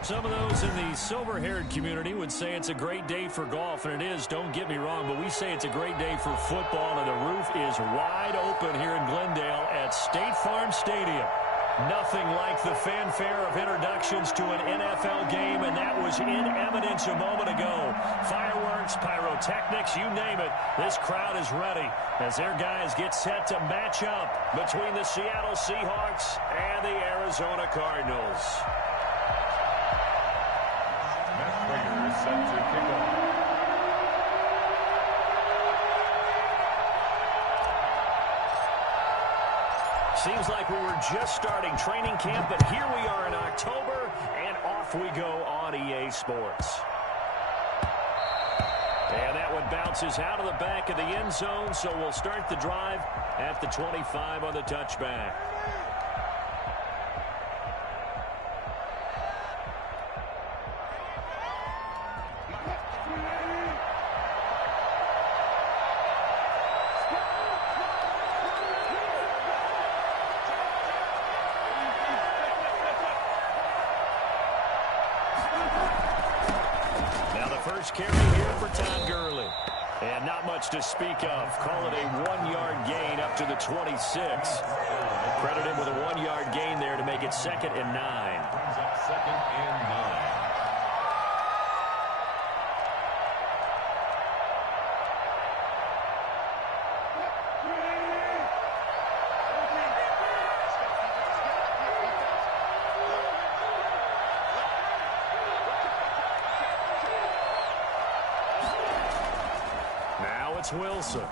Some of those in the silver-haired community would say it's a great day for golf, and it is, don't get me wrong, but we say it's a great day for football, and the roof is wide open here in Glendale at State Farm Stadium. Nothing like the fanfare of introductions to an NFL game, and that was in evidence a moment ago. Fireworks, pyrotechnics, you name it. This crowd is ready as their guys get set to match up between the Seattle Seahawks and the Arizona Cardinals. Raiders set to kick off. Seems like we were just starting training camp, but here we are in October, and off we go on EA Sports. And that one bounces out of the back of the end zone, so we'll start the drive at the 25 on the touchback. First carry here for Todd Gurley. And not much to speak of. Call it a 1-yard gain up to the 26. Credit him with a 1-yard gain there to make it 2nd and 9. Brings up 2nd and 9. Wilson.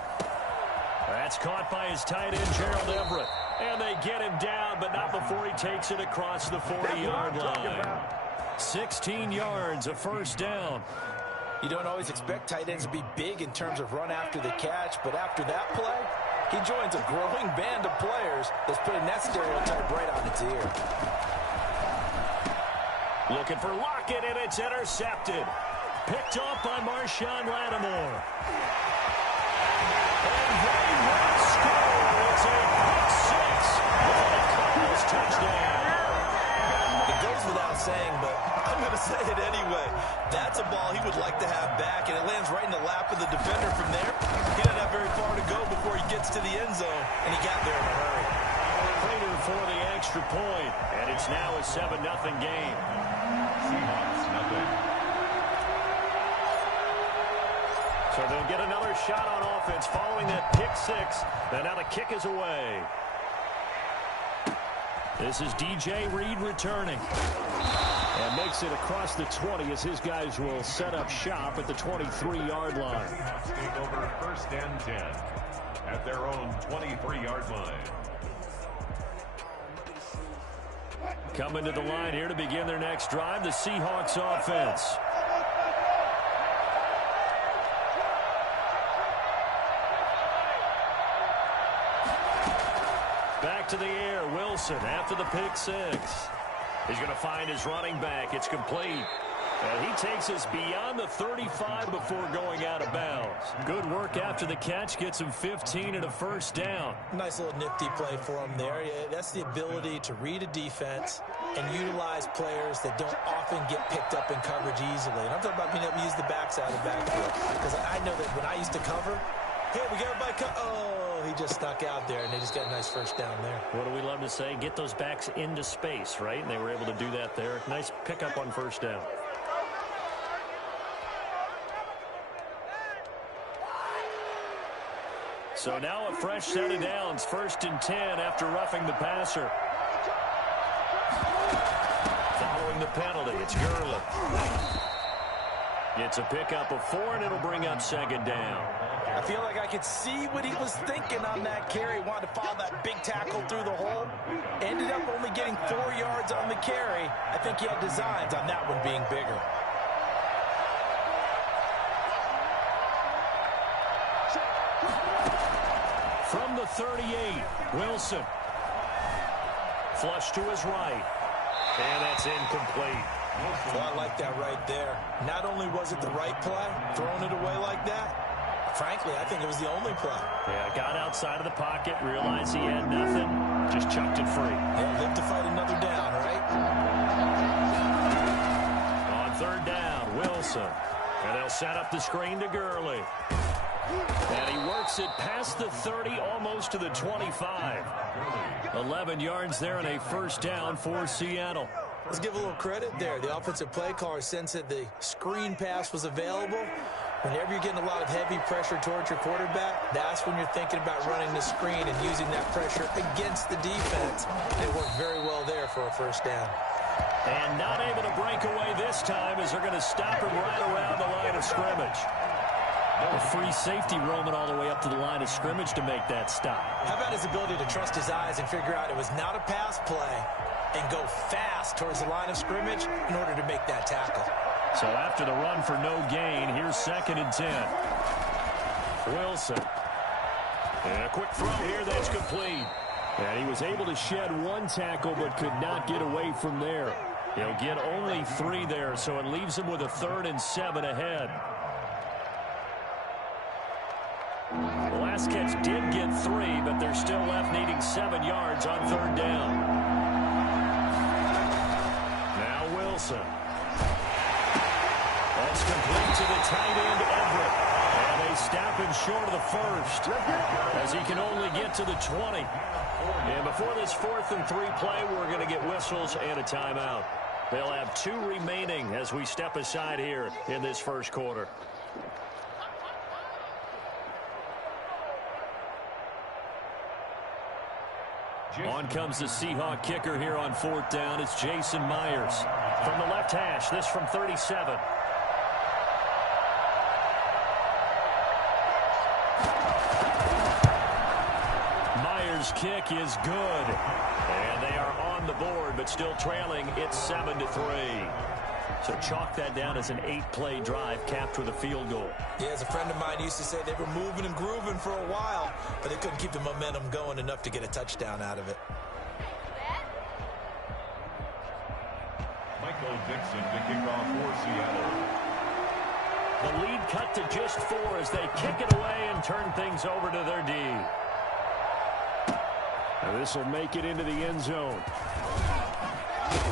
That's caught by his tight end, Gerald Everett. And they get him down, but not before he takes it across the 40-yard line. 16 yards, a first down. You don't always expect tight ends to be big in terms of run after the catch, but after that play, he joins a growing band of players that's putting that stereotype right on its ear. Looking for Lockett, and it's intercepted. Picked off by Marshawn Lattimore. And they will score. It's a pick 6 for the Cardinals touchdown. It goes without saying, but I'm going to say it anyway. That's a ball he would like to have back, and it lands right in the lap of the defender from there. He doesn't have very far to go before he gets to the end zone, and he got there in a hurry. Prater for the extra point, and it's now a 7-0 game. Seahawks, nothing. So they'll get another shot on offense following that pick 6. And now the kick is away. This is DJ Reed returning. And makes it across the 20 as his guys will set up shop at the 23-yard line. Seahawks take over 1st and 10 at their own 23-yard line. Coming to the line here to begin their next drive, the Seahawks offense. Back to the air, Wilson after the pick 6. He's going to find his running back. It's complete. And he takes us beyond the 35 before going out of bounds. Good work after the catch. Gets him 15 and a first down. Nice little nifty play for him there. That's the ability to read a defense and utilize players that don't often get picked up in coverage easily. And I'm talking about being able to use the backside of the backfield. Because I know that when I used to cover, hey, we got everybody oh, he just stuck out there, and they just got a nice first down there. What do we love to say? Get those backs into space, right? And they were able to do that there. Nice pickup on first down. So now a fresh set of downs. 1st and 10 after roughing the passer. Following the penalty, it's Gurley. It's a pickup of 4, and it'll bring up 2nd down. I feel like I could see what he was thinking on that carry. Wanted to follow that big tackle through the hole. Ended up only getting 4 yards on the carry. I think he had designs on that one being bigger. From the 38, Wilson. Flush to his right. And that's incomplete. Well, I like that right there. Not only was it the right play, throwing it away like that, frankly, I think it was the only play. Yeah, got outside of the pocket, realized he had nothing, just chucked it free. Yeah, live to fight another down, right? Wilson. And they'll set up the screen to Gurley. And he works it past the 30, almost to the 25. 11 yards there and a first down for Seattle. Let's give a little credit there. The offensive play caller sensed that the screen pass was available. Whenever you're getting a lot of heavy pressure towards your quarterback, that's when you're thinking about running the screen and using that pressure against the defense. It worked very well there for a first down. And not able to break away this time as they're going to stop him right around the line of scrimmage. A free safety roaming all the way up to the line of scrimmage to make that stop. How about his ability to trust his eyes and figure out it was not a pass play and go fast towards the line of scrimmage in order to make that tackle. So after the run for no gain, here's 2nd and 10. Wilson. And a quick throw here that's complete. And he was able to shed one tackle but could not get away from there. He'll get only 3 there, so it leaves him with a 3rd and 7 ahead. The last catch did get 3, but they're still left needing 7 yards on 3rd down. Now Wilson. That's complete to the tight end, Everett. And they stop him short of the first as he can only get to the 20. And before this 4th and 3 play, we're going to get whistles and a timeout. They'll have 2 remaining as we step aside here in this first quarter. On comes the Seahawk kicker here on 4th down. It's Jason Myers. From the left hash, this from 37. Myers' kick is good. And they are on the board, but still trailing. It's 7-3. So chalk that down as an 8-play drive capped with a field goal. Yeah, as a friend of mine used to say, they were moving and grooving for a while, but they couldn't keep the momentum going enough to get a touchdown out of it. Michael Dixon to kick off for Seattle. The lead cut to just 4 as they kick it away and turn things over to their D. And this will make it into the end zone.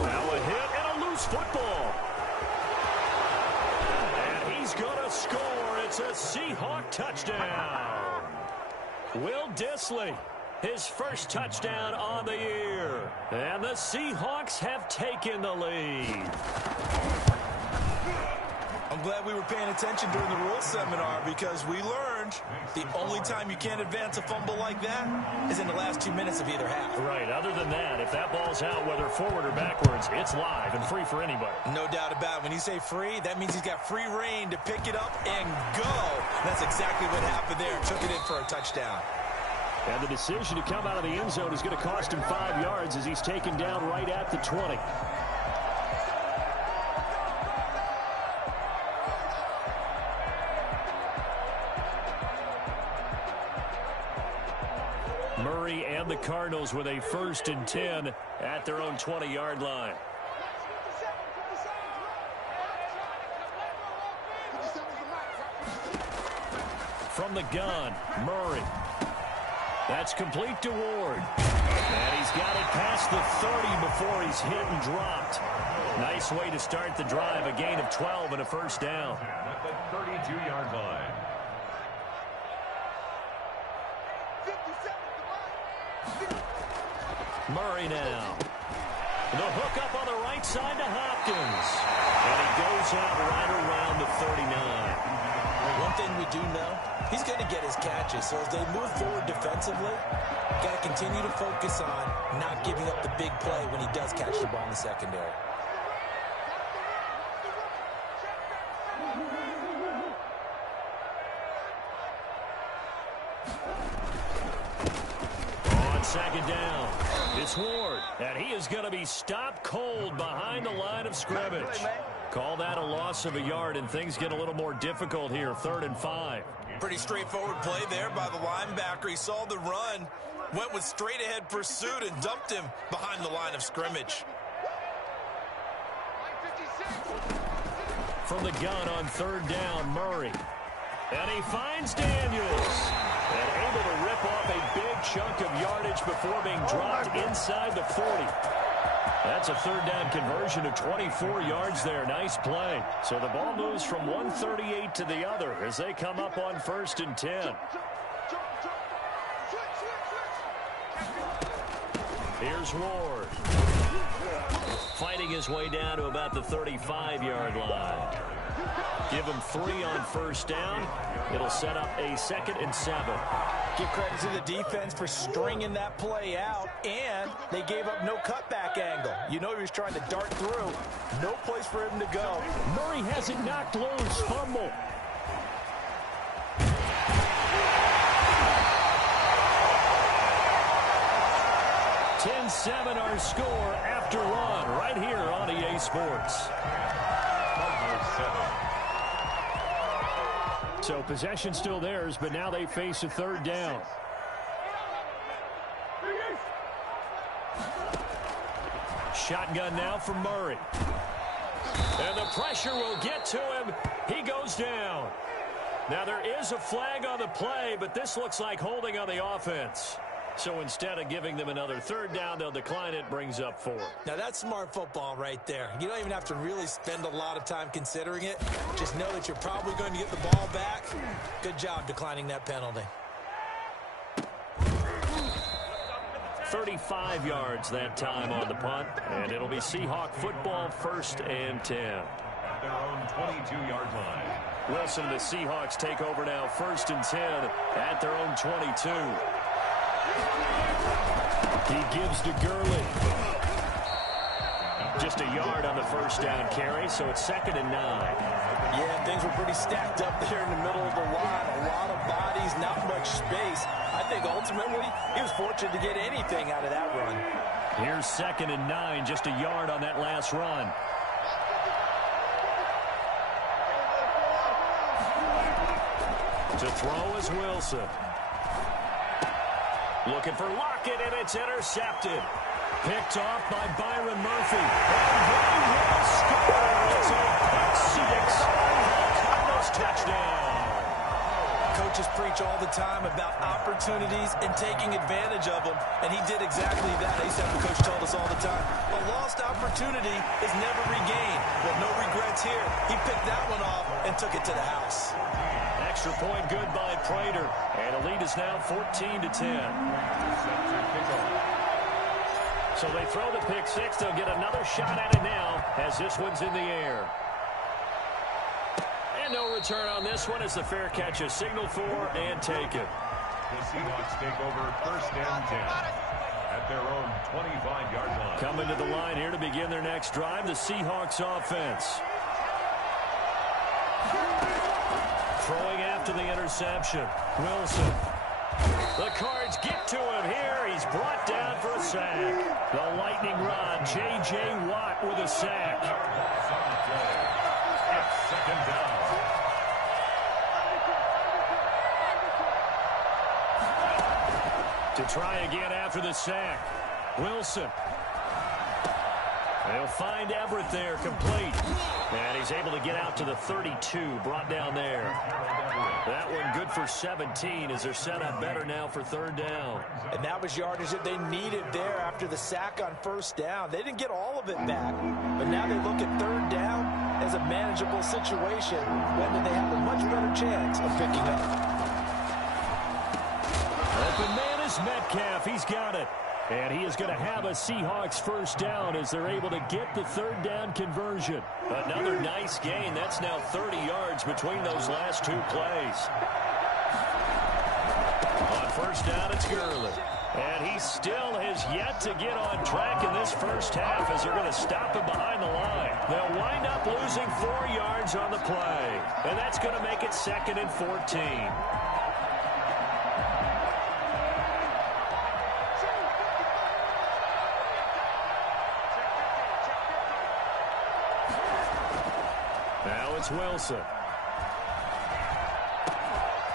Now a hit and a loose football. He's going to score. It's a Seahawk touchdown. Will Dissly, his first touchdown on the year. And the Seahawks have taken the lead. I'm glad we were paying attention during the rules seminar because we learned the only time you can't advance a fumble like that is in the last 2 minutes of either half. Right. Other than that, if that ball's out, whether forward or backwards, it's live and free for anybody. No doubt about it. When you say free, that means he's got free reign to pick it up and go. That's exactly what happened there. Took it in for a touchdown. And the decision to come out of the end zone is going to cost him 5 yards as he's taken down right at the 20. Murray and the Cardinals with a 1st and 10 at their own 20-yard line. From the gun, Murray. That's complete to Ward. And he's got it past the 30 before he's hit and dropped. Nice way to start the drive. A gain of 12 and a first down. At the 32-yard line. Murray now. The hook up on the right side to Hopkins. And he goes out right around the 39. One thing we do know, he's going to get his catches. So as they move forward defensively, got to continue to focus on not giving up the big play when he does catch the ball in the secondary. On 2nd down, it's Ward. And he is going to be stopped cold behind the line of scrimmage. Call that a loss of a yard, and things get a little more difficult here. 3rd and 5. Pretty straightforward play there by the linebacker. He saw the run, went with straight-ahead pursuit, and dumped him behind the line of scrimmage. From the gun on 3rd down, Murray. And he finds Daniels. And able to rip off a big chunk of yardage before being dropped inside the 40. That's a third down conversion of 24 yards there. Nice play. So the ball moves from 138 to the other as they come up on 1st and 10. Here's Ward. Fighting his way down to about the 35-yard line. Give him 3 on 1st down. It'll set up a 2nd and 7. Give credit to the defense for stringing that play out, and they gave up no cutback angle. You know he was trying to dart through. No place for him to go. Murray has it knocked loose. Fumble. $10-7 our score after one right here on EA Sports. So possession still theirs, but now they face a 3rd down. Shotgun now for Murray. And the pressure will get to him. He goes down. Now there is a flag on the play, but this looks like holding on the offense. So instead of giving them another 3rd down, they'll decline it, brings up 4. Now that's smart football right there. You don't even have to really spend a lot of time considering it. Just know that you're probably going to get the ball back. Good job declining that penalty. 35 yards that time on the punt, and it'll be Seahawk football 1st and 10. At their own 22-yard line. Wilson and the Seahawks take over now 1st and 10 at their own 22. He gives to Gurley. Just a yard on the 1st down carry, so it's 2nd and 9. Yeah, things were pretty stacked up there in the middle of the line. A lot of bodies, not much space. I think ultimately he was fortunate to get anything out of that run. Here's 2nd and 9, just a yard on that last run. To throw is Wilson. Looking for Lockett, and it's intercepted. Picked off by Byron Murphy. And they will score. It's a pick 6. Cardinals touchdown. Coaches preach all the time about opportunities and taking advantage of them, and he did exactly that. I used to have the coach told us all the time, a lost opportunity is never regained. Well, no regrets here. He picked that one off and took it to the house. Extra point good by Prater, and the lead is now 14-10. So they throw the pick 6. They'll get another shot at it now as this one's in the air. And no return on this one as the fair catch is signaled for and taken. The Seahawks take over 1st and 10 at their own 25-yard line. Coming to the line here to begin their next drive, the Seahawks offense. Throwing after the interception. Wilson. The Cards get to him here. He's brought down for a sack. The lightning rod, J.J. Watt with a sack. It's 2nd down. To try again after the sack. Wilson. They'll find Everett there, complete. And he's able to get out to the 32, brought down there. That one good for 17 as they're set up better now for 3rd down. And that was yardage that they needed there after the sack on 1st down. They didn't get all of it back, but now they look at 3rd down as a manageable situation when they have a much better chance of picking up. Open man is Metcalf. He's got it. And he is going to have a Seahawks 1st down as they're able to get the 3rd down conversion. Another nice gain. That's now 30 yards between those last 2 plays. On 1st down, it's Gurley. And he still has yet to get on track in this 1st half as they're going to stop him behind the line. They'll wind up losing 4 yards on the play. And that's going to make it 2nd and 14. Now it's Wilson.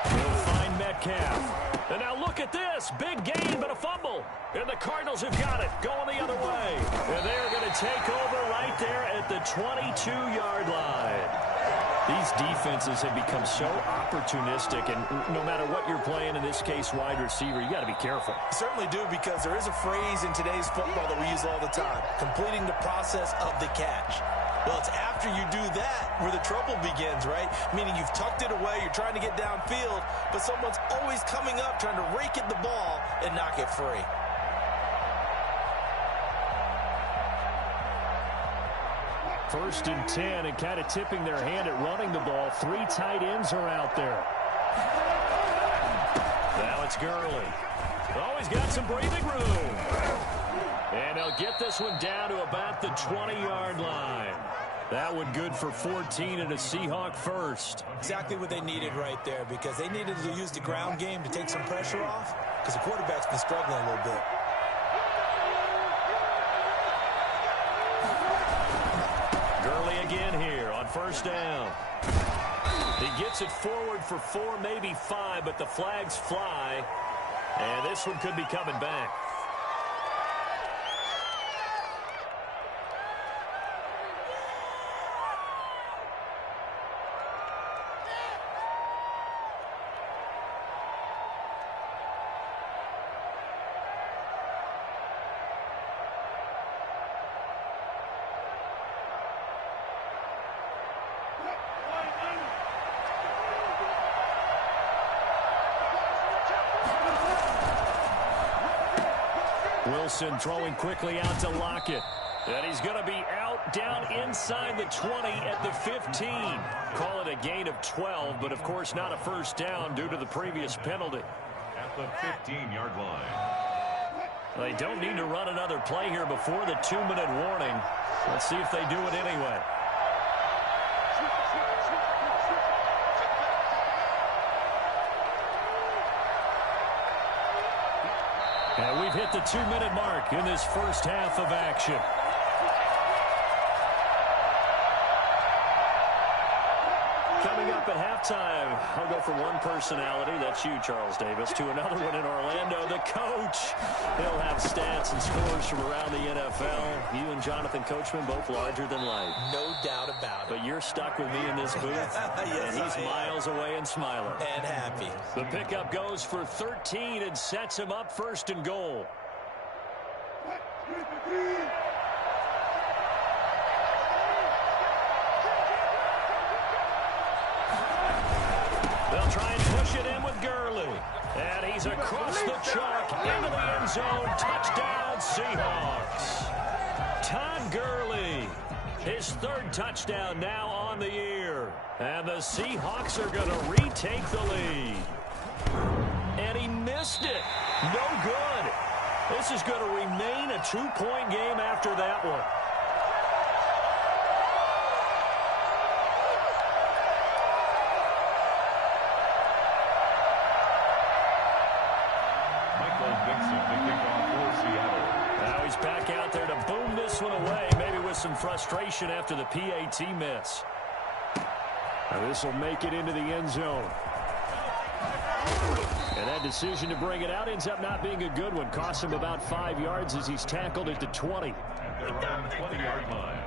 He'll find Metcalf. And now look at this. Big gain, but a fumble. And the Cardinals have got it. Going the other way. And they're going to take over right there at the 22-yard line. These defenses have become so opportunistic, and no matter what you're playing, in this case, wide receiver, you got to be careful. You certainly do, because there is a phrase in today's football that we use all the time: completing the process of the catch. Well, it's after you do that where the trouble begins, right? Meaning you've tucked it away, you're trying to get downfield, but someone's always coming up trying to rake at the ball and knock it free. First and 10, and kind of tipping their hand at running the ball. 3 tight ends are out there. Now it's Gurley. Oh, he's got some breathing room. And he'll get this one down to about the 20-yard line. That one good for 14 and a Seahawk first. Exactly what they needed right there, because they needed to use the ground game to take some pressure off, because the quarterback's been struggling a little bit. Gurley again here on first down. He gets it forward for 4, maybe 5, but the flags fly, and this one could be coming back. Wilson throwing quickly out to Lockett. And he's going to be out down inside the 20 at the 15. Call it a gain of 12, but of course not a first down due to the previous penalty. At the 15-yard line. They don't need to run another play here before the 2-minute warning. Let's see if they do it anyway. And we've hit the 2-minute mark in this first half of action. Coming up at halftime, I'll go from one personality, that's you, Charles Davis, to another one in Orlando, the coach. He'll have stats and scores from around the NFL. You and Jonathan Coachman, both larger than life. No doubt about it. But you're stuck with me in this booth, yes, and he's miles away and smiling. And happy. The pickup goes for 13 and sets him up first and goal. They'll try and push it in with Gurley. And he's across the chalk into the end zone. Touchdown, Seahawks. Todd Gurley, his 3rd touchdown now on the year. And the Seahawks are going to retake the lead. And he missed it. No good. This is going to remain a 2-point game after that one. Now he's back out there to boom this one away, maybe with some frustration after the PAT miss. Now this will make it into the end zone. And that decision to bring it out ends up not being a good one. Costs him about 5 yards as he's tackled at the 20. At their own 20-yard line.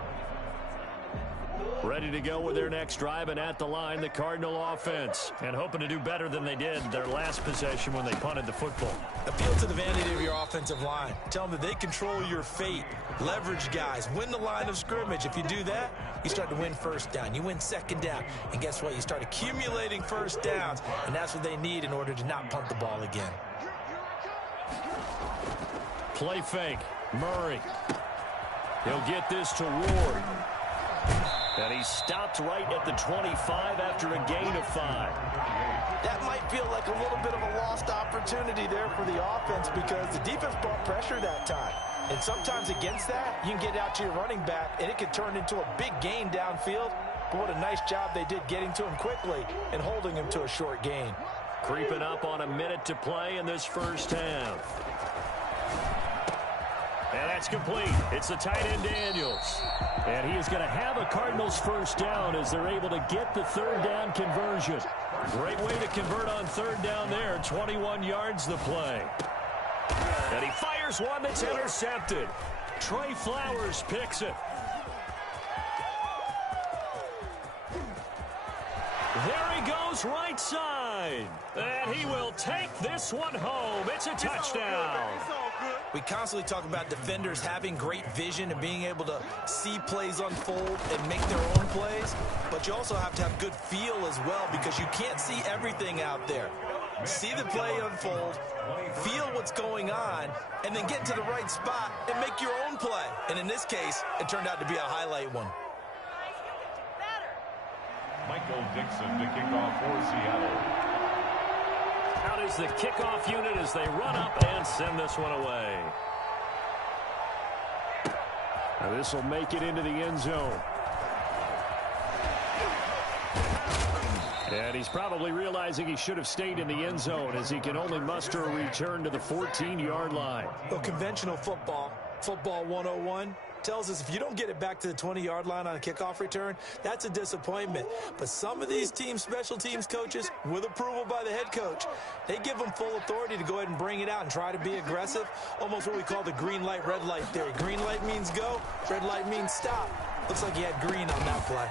Ready to go with their next drive, and at the line, the Cardinal offense. And hoping to do better than they did their last possession when they punted the football. Appeal to the vanity of your offensive line. Tell them that they control your fate. Leverage guys. Win the line of scrimmage. If you do that, you start to win first down. You win second down. And guess what? You start accumulating first downs. And that's what they need in order to not punt the ball again. Play fake. Murray. He'll get this to Ward. And he's stopped right at the 25 after a gain of 5. That might feel like a little bit of a lost opportunity there for the offense, because the defense brought pressure that time. And sometimes against that, you can get out to your running back, and it could turn into a big gain downfield. But what a nice job they did getting to him quickly and holding him to a short gain. Creeping up on a minute to play in this first half. And that's complete. It's the tight end Daniels. And he is going to have a Cardinals first down as they're able to get the 3rd down conversion. Great way to convert on 3rd down there. 21 yards the play. And he fires one that's intercepted. Trey Flowers picks it. There he goes right side. And he will take this one home. It's a touchdown. We constantly talk about defenders having great vision and being able to see plays unfold and make their own plays. But you also have to have good feel as well because you can't see everything out there. See the play unfold, feel what's going on, and then get to the right spot and make your own play. And in this case, it turned out to be a highlight one. Michael Dixon to kick off for Seattle. Out is the kickoff unit as they run up and send this one away. Now this will make it into the end zone. And he's probably realizing he should have stayed in the end zone as he can only muster a return to the 14-yard line. Well, conventional football 101, tells us if you don't get it back to the 20-yard line on a kickoff return, that's a disappointment. But some of these special teams coaches, with approval by the head coach, they give them full authority to go ahead and bring it out and try to be aggressive, almost what we call the green light, red light theory. Green light means go, red light means stop. Looks like he had green on that play.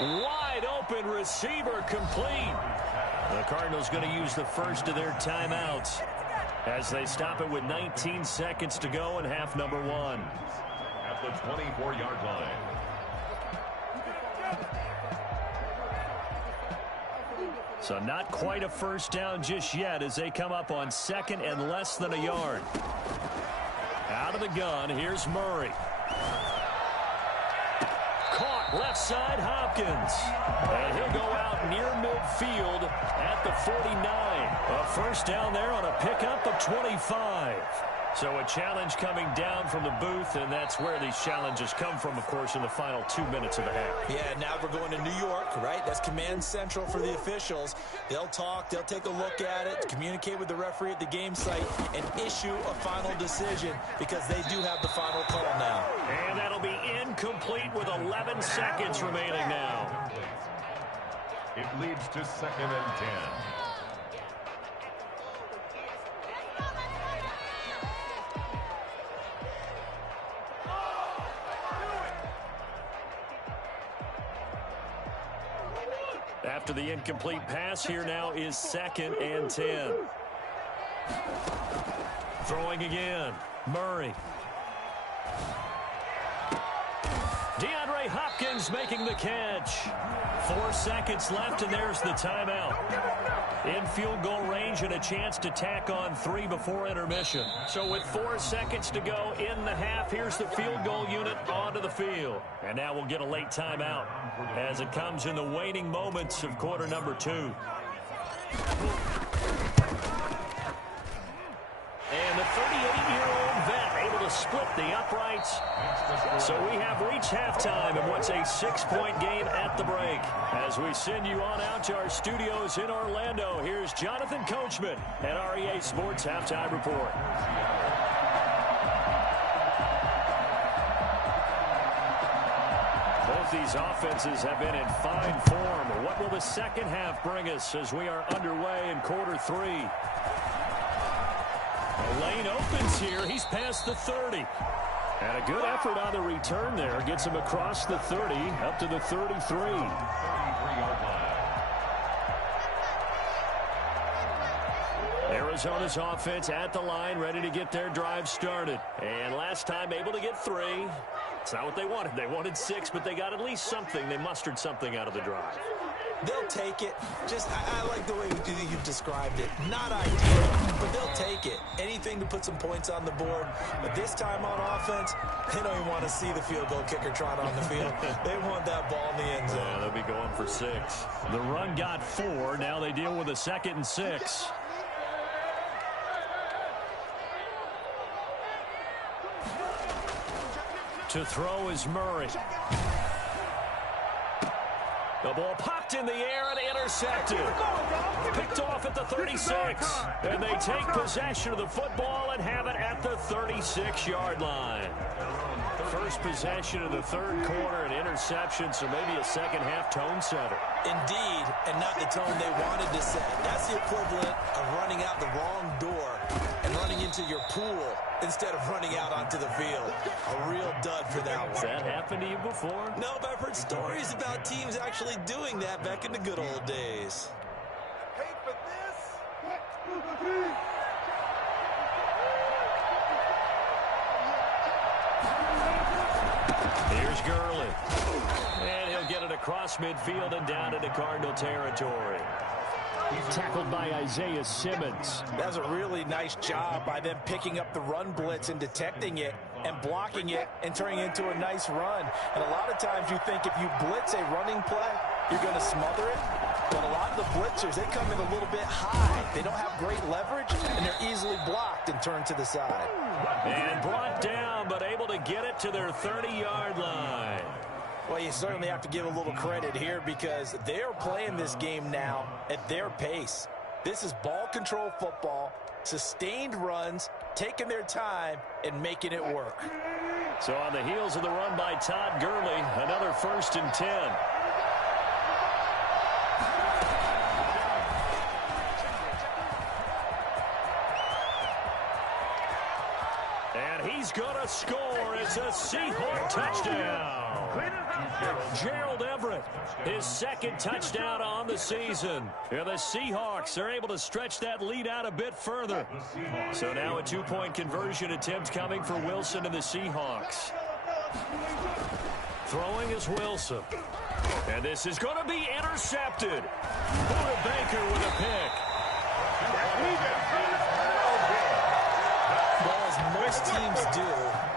Wide open receiver complete. The Cardinals going to use the first of their timeouts as they stop it with 19 seconds to go in half number one. At the 24-yard line. So not quite a first down just yet as they come up on second and less than a yard. Out of the gun, here's Murray. Caught left side, Hopkins. And he'll go out near midfield at the 49. A first down there on a pickup of 25. So a challenge coming down from the booth, and that's where these challenges come from, of course, in the final 2 minutes of the half. Yeah, now we're going to New York, right? That's command central for the officials. They'll talk, they'll take a look at it, communicate with the referee at the game site, and issue a final decision because they do have the final call now. And that'll be incomplete with 11 seconds remaining now. It leads to 2nd and 10. After the incomplete pass, here now is 2nd and 10. Throwing again, Murray. DeAndre Hopkins making the catch. 4 seconds left, and there's the timeout. In field goal range and a chance to tack on 3 before intermission. So with 4 seconds to go in the half, here's the field goal unit onto the field. And now we'll get a late timeout as it comes in the waning moments of quarter number 2. And the 38-year-old vet able to split the uprights. So we have reached halftime in what's a 6-point game at the break. As we send you on out to our studios in Orlando, here's Jonathan Coachman at REA Sports Halftime Report. Both these offenses have been in fine form. What will the second half bring us as we are underway in quarter 3? The lane opens here. He's past the 30. And a good effort on the return there. Gets him across the 30 up to the 33. 33-yard line. Arizona's offense at the line, ready to get their drive started. And last time able to get 3. It's not what they wanted. They wanted 6, but they got at least something. They mustered something out of the drive. They'll take it. I like the way you described it. Not ideal, but they'll take it. Anything to put some points on the board. But this time on offense, they don't even want to see the field goal kicker trot on the field. They want that ball in the end zone. Yeah, they'll be going for 6. The run got 4. Now they deal with a 2nd and 6. To throw is Murray. The ball popped in the air and intercepted. Picked off at the 36. And they take possession of the football and have it at the 36-yard line. First possession of the third quarter, an interception, so maybe a second-half tone setter. Indeed, and not the tone they wanted to set. That's the equivalent of running out the wrong door and running into your pool instead of running out onto the field. A real dud for that one. Has that happened to you before? No, but I've heard stories about teams actually doing that back in the good old days. Pay for this. Here's Gurley. And he'll get it across midfield and down into Cardinal territory. Tackled by Isaiah Simmons. That was a really nice job by them picking up the run blitz and detecting it and blocking it and turning it into a nice run. And a lot of times you think if you blitz a running play, you're going to smother it. But a lot of the blitzers, they come in a little bit high. They don't have great leverage, and they're easily blocked and turned to the side. And brought down, but able to get it to their 30-yard line. Well, you certainly have to give a little credit here because they're playing this game now at their pace. This is ball control football, sustained runs, taking their time, and making it work. So on the heels of the run by Todd Gurley, another 1st and 10. And he's going to score. It's a Seahawks touchdown. Gerald Everett, his 2nd touchdown on the season. And the Seahawks are able to stretch that lead out a bit further. So now a 2-point conversion attempt coming for Wilson and the Seahawks. Throwing is Wilson. And this is going to be intercepted. Buda Baker with a pick. Well, as most teams do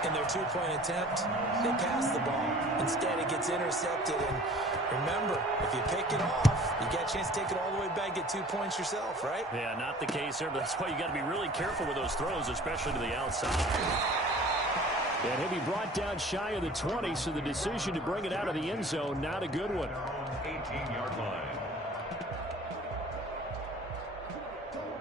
in their 2-point attempt, they pass the ball. Instead, it gets intercepted. And remember, if you pick it off, you got a chance to take it all the way back, get 2 points yourself, right? Yeah, not the case there, but that's why you got to be really careful with those throws, especially to the outside. And he'll be brought down shy of the 20, so the decision to bring it out of the end zone, not a good one. 18-yard line.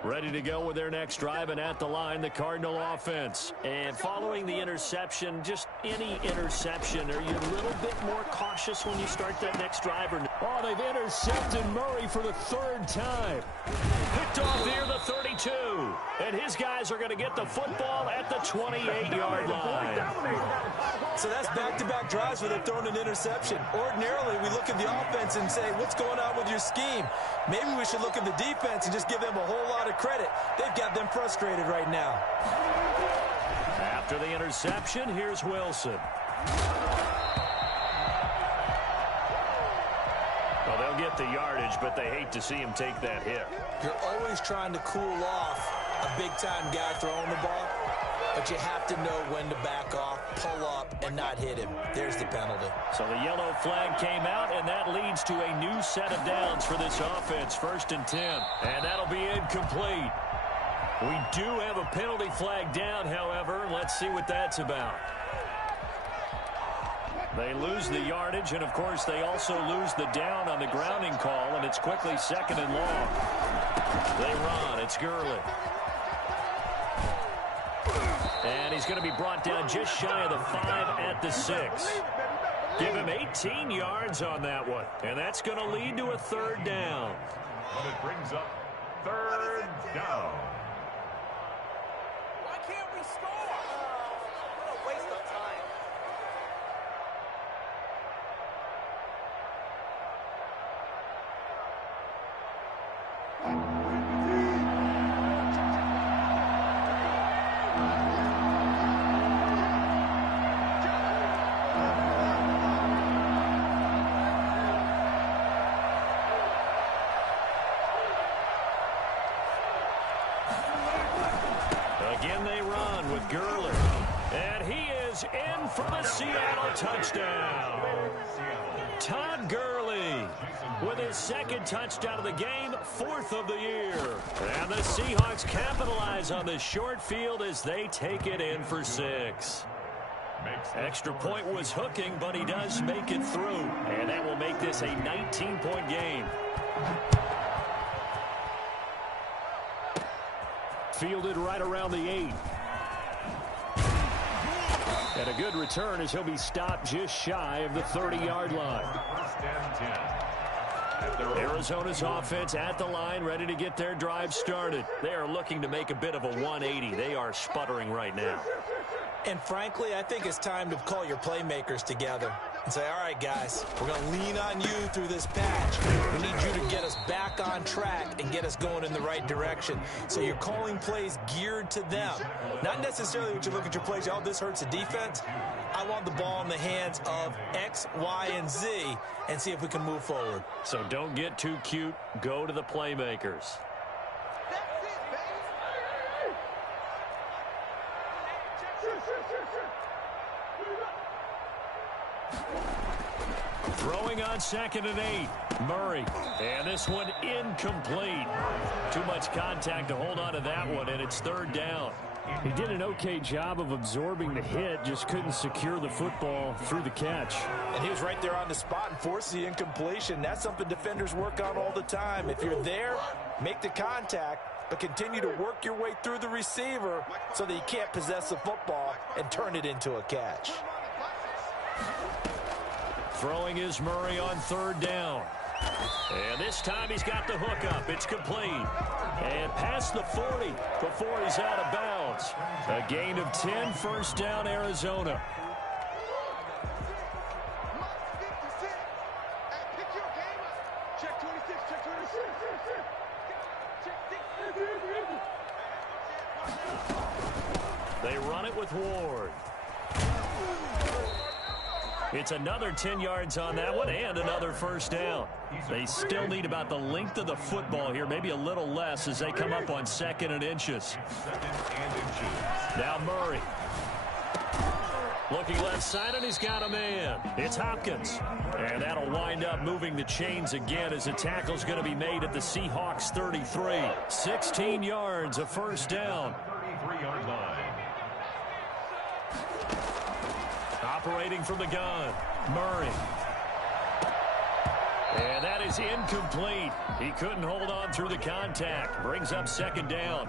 Ready to go with their next drive, and at the line, the Cardinal offense. And following the interception, just any interception, are you a little bit more cautious when you start that next drive? Or oh, they've intercepted Murray for the 3rd time. Picked off near the 32. And his guys are going to get the football at the 28-yard line. So that's back-to-back drives where they're throwing an interception. Ordinarily, we look at the offense and say, what's going on with your scheme? Maybe we should look at the defense and just give them a whole lot of credit. They've got them frustrated right now. After the interception, here's Wilson. Well, they'll get the yardage, but they hate to see him take that hit. You're always trying to cool off a big-time guy throwing the ball, but you have to know when to back off, pull up, and not hit him. There's the penalty. So the yellow flag came out, and that leads to a new set of downs for this offense, 1st and 10. And that'll be incomplete. We do have a penalty flag down, however. Let's see what that's about. They lose the yardage, and, of course, they also lose the down on the grounding call, and it's quickly 2nd and long. They run. It's Gurley. And he's going to be brought down just shy of the 5 at the 6. Give him 18 yards on that one, and that's going to lead to a 3rd down. But it brings up 3rd down. Why can't we score? What a waste of time. Again, they run with Gurley. And he is in for the Seattle touchdown. Todd Gurley with his 2nd touchdown of the game, 4th of the year. And the Seahawks capitalize on the short field as they take it in for 6. Extra point was hooking, but he does make it through. And that will make this a 19-point game. Fielded right around the 8. And a good return as he'll be stopped just shy of the 30-yard line. 1st and 10. Arizona's offense at the line, ready to get their drive started. They are looking to make a bit of a 180. They are sputtering right now. And frankly, I think it's time to call your playmakers together and say, all right, guys, we're going to lean on you through this patch. We need you to get us back on track and get us going in the right direction. So you're calling plays geared to them. Not necessarily when you look at your plays, oh, this hurts the defense. I want the ball in the hands of X, Y, and Z and see if we can move forward. So don't get too cute. Go to the playmakers. Throwing on 2nd and 8. Murray. And this one incomplete. Too much contact to hold on to that one, and it's 3rd down. He did an okay job of absorbing the hit, just couldn't secure the football through the catch. And he was right there on the spot and forced the incompletion. That's something defenders work on all the time. If you're there, make the contact, but continue to work your way through the receiver so that you can't possess the football and turn it into a catch. Throwing is Murray on 3rd down. And this time he's got the hook up. It's complete. And past the 40 before he's out of bounds. A gain of 10, 1st down, Arizona. They run it with Ward. It's another 10 yards on that one and another 1st down. They still need about the length of the football here, maybe a little less as they come up on 2nd and inches. Now Murray. Looking left side, and he's got a man. It's Hopkins. And that'll wind up moving the chains again as the tackle's going to be made at the Seahawks 33. 16 yards, a 1st down. 33-yard line. Operating from the gun, Murray. And that is incomplete. He couldn't hold on through the contact. Brings up 2nd down.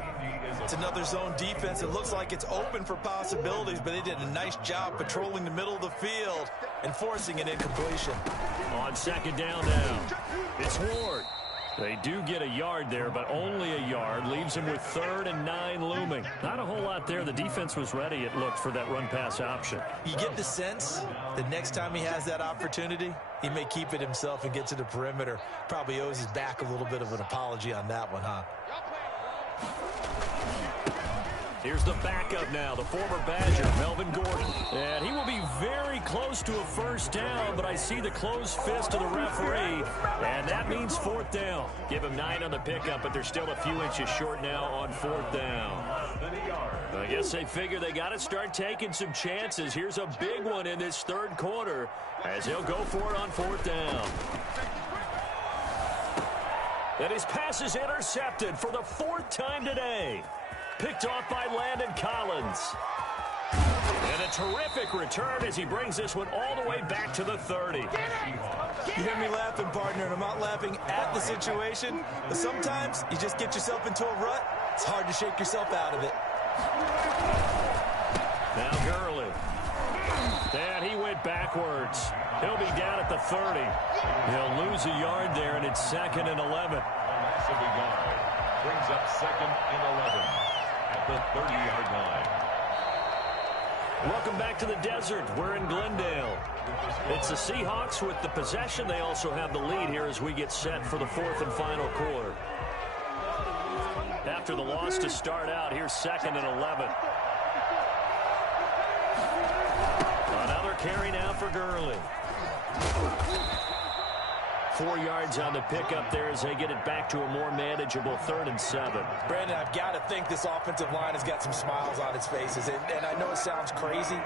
It's another zone defense. It looks like it's open for possibilities, but they did a nice job patrolling the middle of the field and forcing an incompletion. On 2nd down now, it's Ward. They do get a yard there, but only a yard. Leaves him with 3rd and 9 looming. Not a whole lot there. The defense was ready, it looked, for that run-pass option. You get the sense that next time he has that opportunity, he may keep it himself and get to the perimeter. Probably owes his back a little bit of an apology on that one, huh? Here's the backup now, the former Badger, Melvin Gordon. And he will be very close to a 1st down, but I see the closed fist of the referee, and that means 4th down. Give him 9 on the pickup, but they're still a few inches short now on 4th down. I guess they figure they got to start taking some chances. Here's a big one in this 3rd quarter as he'll go for it on 4th down. And his pass is intercepted for the 4th time today. Picked off by Landon Collins. And a terrific return as he brings this one all the way back to the 30. You hear me laughing, partner, and I'm not laughing at the situation, but sometimes you just get yourself into a rut. It's hard to shake yourself out of it. Now Gurley. And he went backwards. He'll be down at the 30. He'll lose a yard there, and it's 2nd and 11. Brings up 2nd and 11. The 30-yard line. Welcome back to the desert. We're in Glendale. It's the Seahawks with the possession. They also have the lead here as we get set for the 4th and final quarter. After the loss to start out, here's 2nd and 11. Another carry now for Gurley. 4 yards on the pickup there as they get it back to a more manageable 3rd and 7. Brandon, I've got to think this offensive line has got some smiles on its faces. And I know it sounds crazy,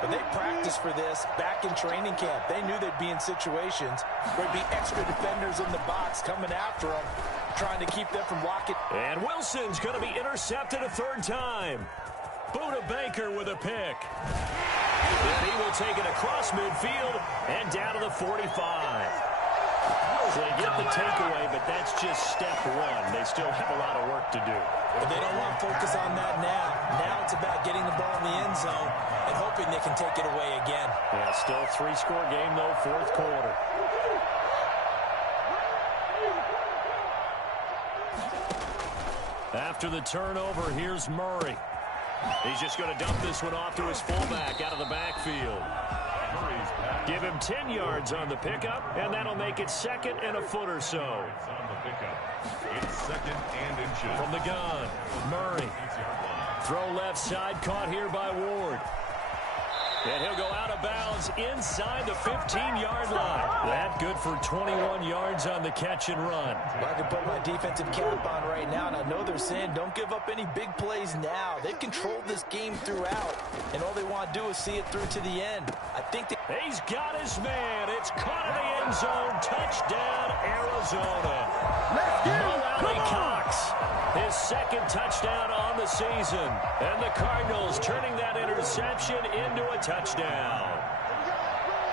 but they practiced for this back in training camp. They knew they'd be in situations where there'd be extra defenders in the box coming after them, trying to keep them from blocking. And Wilson's going to be intercepted a 3rd time. Buda Baker with a pick. And he will take it across midfield and down to the 45. They get the takeaway, but that's just step 1. They still have a lot of work to do. But they don't want to focus on that now. Now it's about getting the ball in the end zone and hoping they can take it away again. Yeah, still a 3-score game, though, 4th quarter. After the turnover, here's Murray. He's just going to dump this one off to his fullback out of the backfield. Give him 10 yards on the pickup, and that'll make it 2nd and a foot or so. It's 2nd and inches. From the gun, Murray. Throw left side, caught here by Ward. And he'll go out of bounds inside the 15-yard line. That good for 21 yards on the catch and run. Well, I can put my defensive cap on right now, and I know they're saying don't give up any big plays now. They've controlled this game throughout, and all they want to do is see it through to the end. I think he's got his man. It's caught in the end zone. Touchdown, Arizona. Mo Cox, his 2nd touchdown on the season. And the Cardinals turning that interception into a touchdown.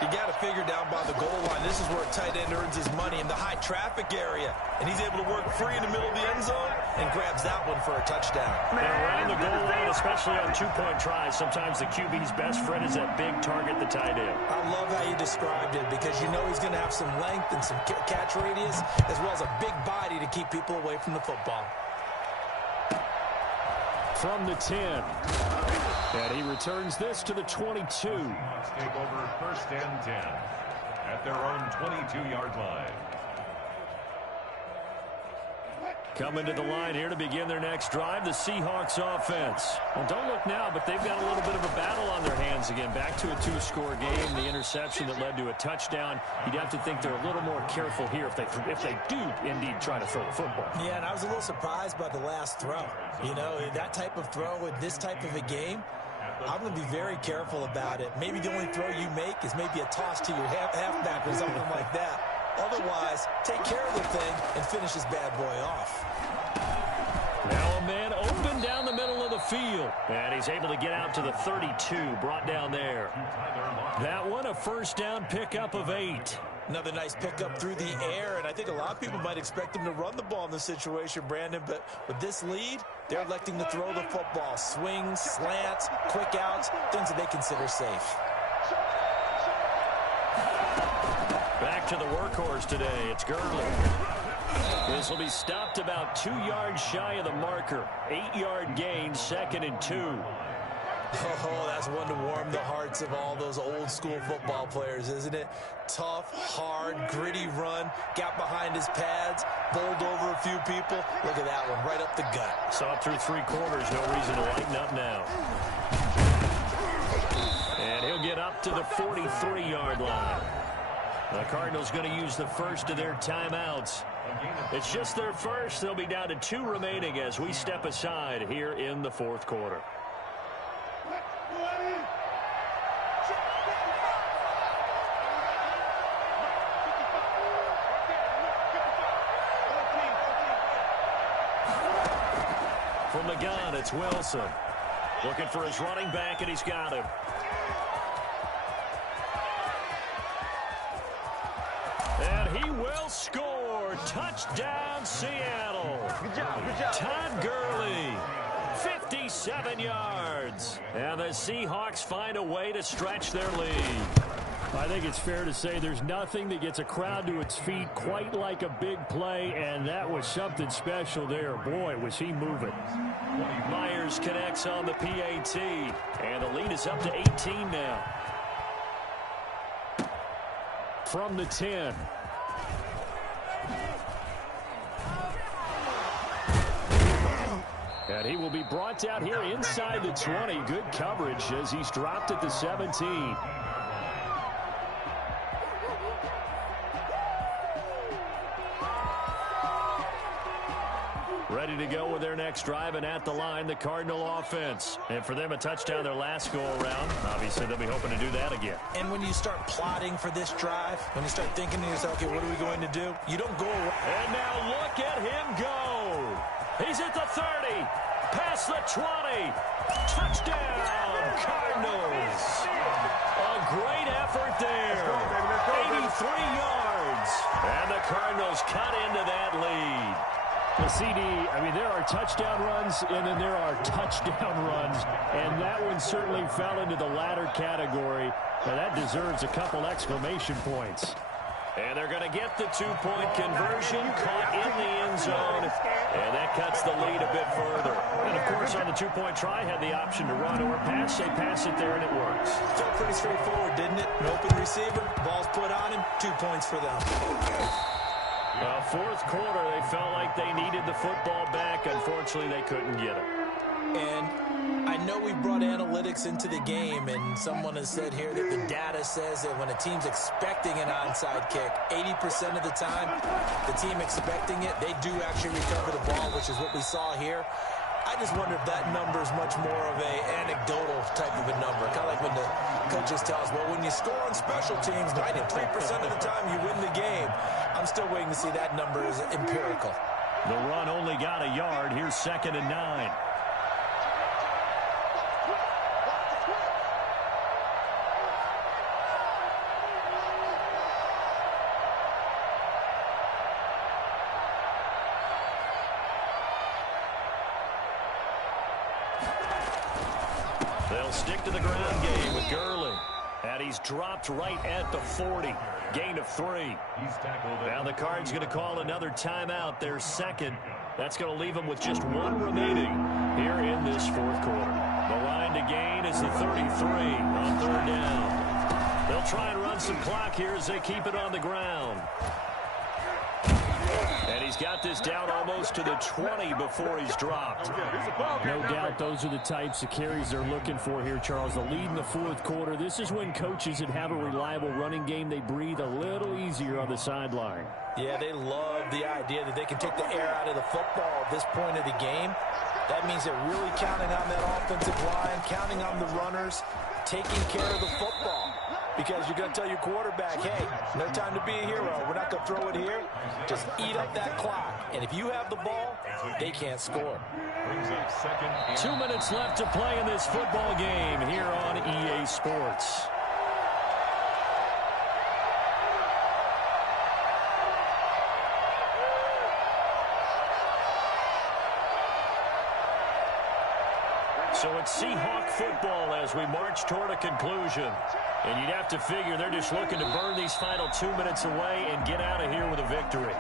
You got to figure down by the goal line. This is where a tight end earns his money in the high traffic area. And he's able to work free in the middle of the end zone and grabs that one for a touchdown. And around the goal line, especially on 2-point tries, sometimes the QB's best friend is that big target, the tight end. I love how you described it because you know he's going to have some length and some catch radius as well as a big body to keep people away from the football. From the 10. And he returns this to the 22. Take over 1st and 10 at their own 22-yard line. Coming to the line here to begin their next drive, the Seahawks offense. Well, don't look now, but they've got a little bit of a battle on their hands again. Back to a 2-score game, the interception that led to a touchdown. You'd have to think they're a little more careful here if they do indeed try to throw the football. Yeah, and I was a little surprised by the last throw. You know, that type of throw in this type of a game, I'm going to be very careful about it. Maybe the only throw you make is maybe a toss to your halfback or something like that. Otherwise, take care of the thing and finish this bad boy off. Now a man open down the middle of the field. And he's able to get out to the 32, brought down there. That one, a 1st down pickup of 8. Another nice pickup through the air, and I think a lot of people might expect him to run the ball in this situation, Brandon, but with this lead, they're electing to throw the football. Swings, slants, quick outs, things that they consider safe. Back to the workhorse today. It's Gurley. This will be stopped about 2 yards shy of the marker. 8-yard gain, 2nd and 2. Oh, that's one to warm the hearts of all those old school football players, isn't it? Tough, hard, gritty run, got behind his pads, bowled over a few people. Look at that one, right up the gut. Saw it through 3 quarters, no reason to lighten up now. And he'll get up to the 43-yard line. The Cardinals going to use the first of their timeouts. It's just their first. They'll be down to 2 remaining as we step aside here in the 4th quarter. From the gun, it's Wilson. Looking for his running back, and he's got him. And he will score. Touchdown, Seattle. Good job, good job. Todd Gurley, 57 yards. And the Seahawks find a way to stretch their lead. I think it's fair to say there's nothing that gets a crowd to its feet quite like a big play, and that was something special there. Boy, was he moving. Myers connects on the PAT, and the lead is up to 18 now. From the 10. And he will be brought down here inside the 20. Good coverage as he's dropped at the 17. Ready to go with their next drive, and at the line, the Cardinal offense. And for them, a touchdown their last go-around. Obviously, they'll be hoping to do that again. And when you start plotting for this drive, when you start thinking to yourself, okay, what are we going to do? You don't go around. And now look at him go. He's at the 30, past the 20. Touchdown, Cardinals. A great effort there. 83 yards. And the Cardinals cut into that lead. The CD, I mean, there are touchdown runs, and then there are touchdown runs, and that one certainly fell into the latter category, and that deserves a couple exclamation points. And they're going to get the two-point conversion, caught in the end zone, and that cuts the lead a bit further. And, of course, on the two-point try, had the option to run or pass. They pass it there, and it works. Felt pretty straightforward, didn't it? An open receiver, ball's put on him, 2 points for them. Fourth quarter, they felt like they needed the football back. Unfortunately, they couldn't get it. And I know we brought analytics into the game, and someone has said here that the data says that when a team's expecting an onside kick, 80% of the time, the team expecting it, they do actually recover the ball, which is what we saw here. I just wonder if that number is much more of an anecdotal type of a number. Kind of like when the coaches tell us, well, when you score on special teams, 93% of the time you win the game. I'm still waiting to see that number is empirical. The run only got a yard. Here's 2nd and 9. They'll stick to the ground game with Gurley. And he's dropped right at the 40. Gain of 3. Now the Cards going to call another timeout, their second. That's going to leave them with just 1 remaining here in this fourth quarter. The line to gain is the 33 on 3rd down. They'll try and run some clock here as they keep it on the ground. And he's got this down almost to the 20 before he's dropped. No doubt those are the types of carries they're looking for here, Charles. The lead in the fourth quarter. This is when coaches that have a reliable running game, they breathe a little easier on the sideline. Yeah, they love the idea that they can take the air out of the football at this point of the game. That means they're really counting on that offensive line, counting on the runners, taking care of the football. Because you're going to tell your quarterback, hey, no time to be a hero. We're not going to throw it here. Just eat up that clock. And if you have the ball, they can't score. 2 minutes left to play in this football game here on EA Sports. So it's Seahawk football as we march toward a conclusion. And you'd have to figure they're just looking to burn these final 2 minutes away and get out of here with a victory.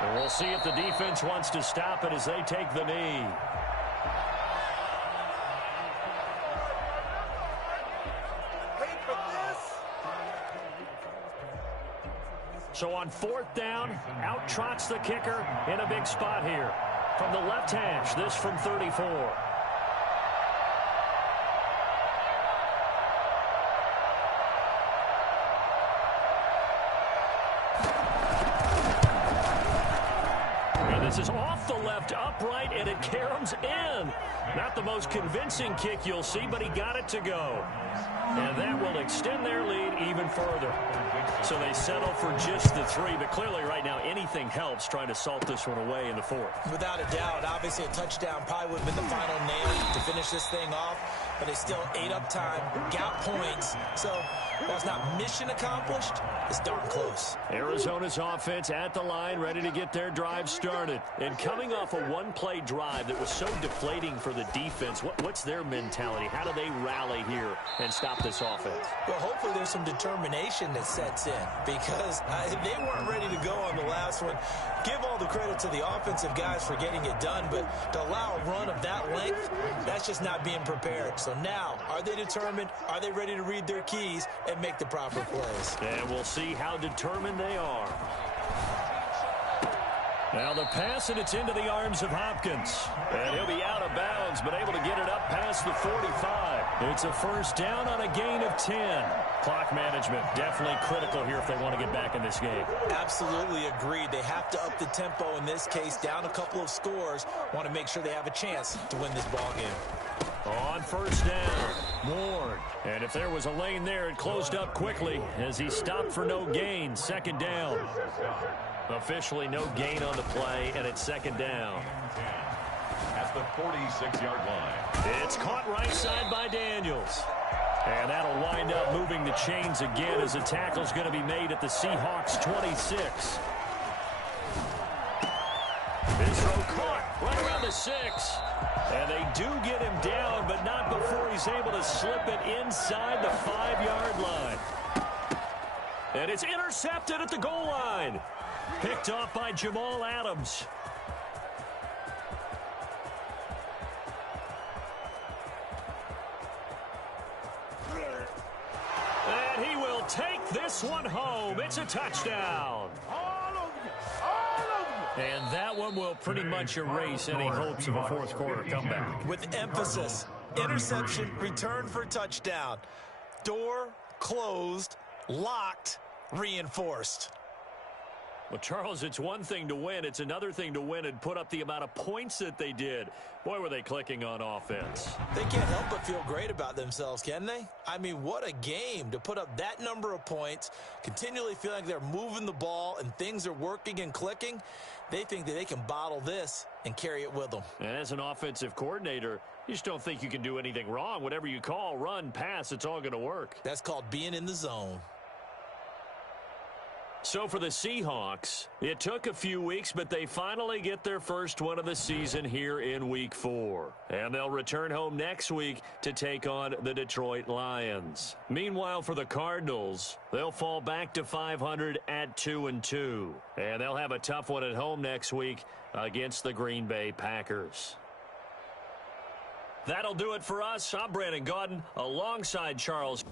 And we'll see if the defense wants to stop it as they take the knee. So on 4th down, out trots the kicker in a big spot here. From the left hash, this from 34. And this is off the left upright, and it caroms in. Not the most convincing kick you'll see, but he got it to go. And that will extend their lead even further. So they settle for just the 3, but clearly right now anything helps trying to salt this one away in the 4th. Without a doubt, obviously a touchdown probably would have been the final nail to finish this thing off, but they still ate up time, got points. So while it's not mission accomplished, it's darn close. Arizona's offense at the line, ready to get their drive started. And coming off a one-play drive that was so deflating for the defense, what's their mentality? How do they rally here and stop this offense? Well, hopefully there's some determination that sets in because they weren't ready to go on the last one. Give all the credit to the offensive guys for getting it done, but to allow a run of that length, that's just not being prepared. So now, are they determined? Are they ready to read their keys and make the proper plays? And we'll see how determined they are. Now the pass, and it's into the arms of Hopkins. And he'll be out of bounds, but able to get it up past the 45. It's a 1st down on a gain of 10. Clock management definitely critical here if they want to get back in this game. Absolutely agreed. They have to up the tempo in this case, down a couple of scores. Want to make sure they have a chance to win this ball game. On 1st down, Ward. And if there was a lane there, it closed up quickly as he stopped for no gain. 2nd down. Officially no gain on the play, and it's 2nd down. At the 46-yard line. It's caught right side by Daniels. And that'll wind up moving the chains again as the tackle's going to be made at the Seahawks 26. This throw caught right around the 6. And they do get him down, but not before he's able to slip it inside the 5-yard line. And it's intercepted at the goal line. Picked off by Jamal Adams. And he will take this one home. It's a touchdown. And that one will pretty much erase any hopes of a fourth-quarter comeback. With emphasis, interception, return for touchdown. Door closed, locked, reinforced. Well, Charles, it's one thing to win. It's another thing to win and put up the amount of points that they did. Boy, were they clicking on offense. They can't help but feel great about themselves, can they? I mean, what a game to put up that number of points, continually feeling like they're moving the ball and things are working and clicking. They think that they can bottle this and carry it with them. And as an offensive coordinator, you just don't think you can do anything wrong. Whatever you call, run, pass, it's all going to work. That's called being in the zone. So for the Seahawks, it took a few weeks, but they finally get their first win of the season here in Week 4. And they'll return home next week to take on the Detroit Lions. Meanwhile, for the Cardinals, they'll fall back to 500 at 2-2. And they'll have a tough one at home next week against the Green Bay Packers. That'll do it for us. I'm Brandon Gaudin alongside Charles.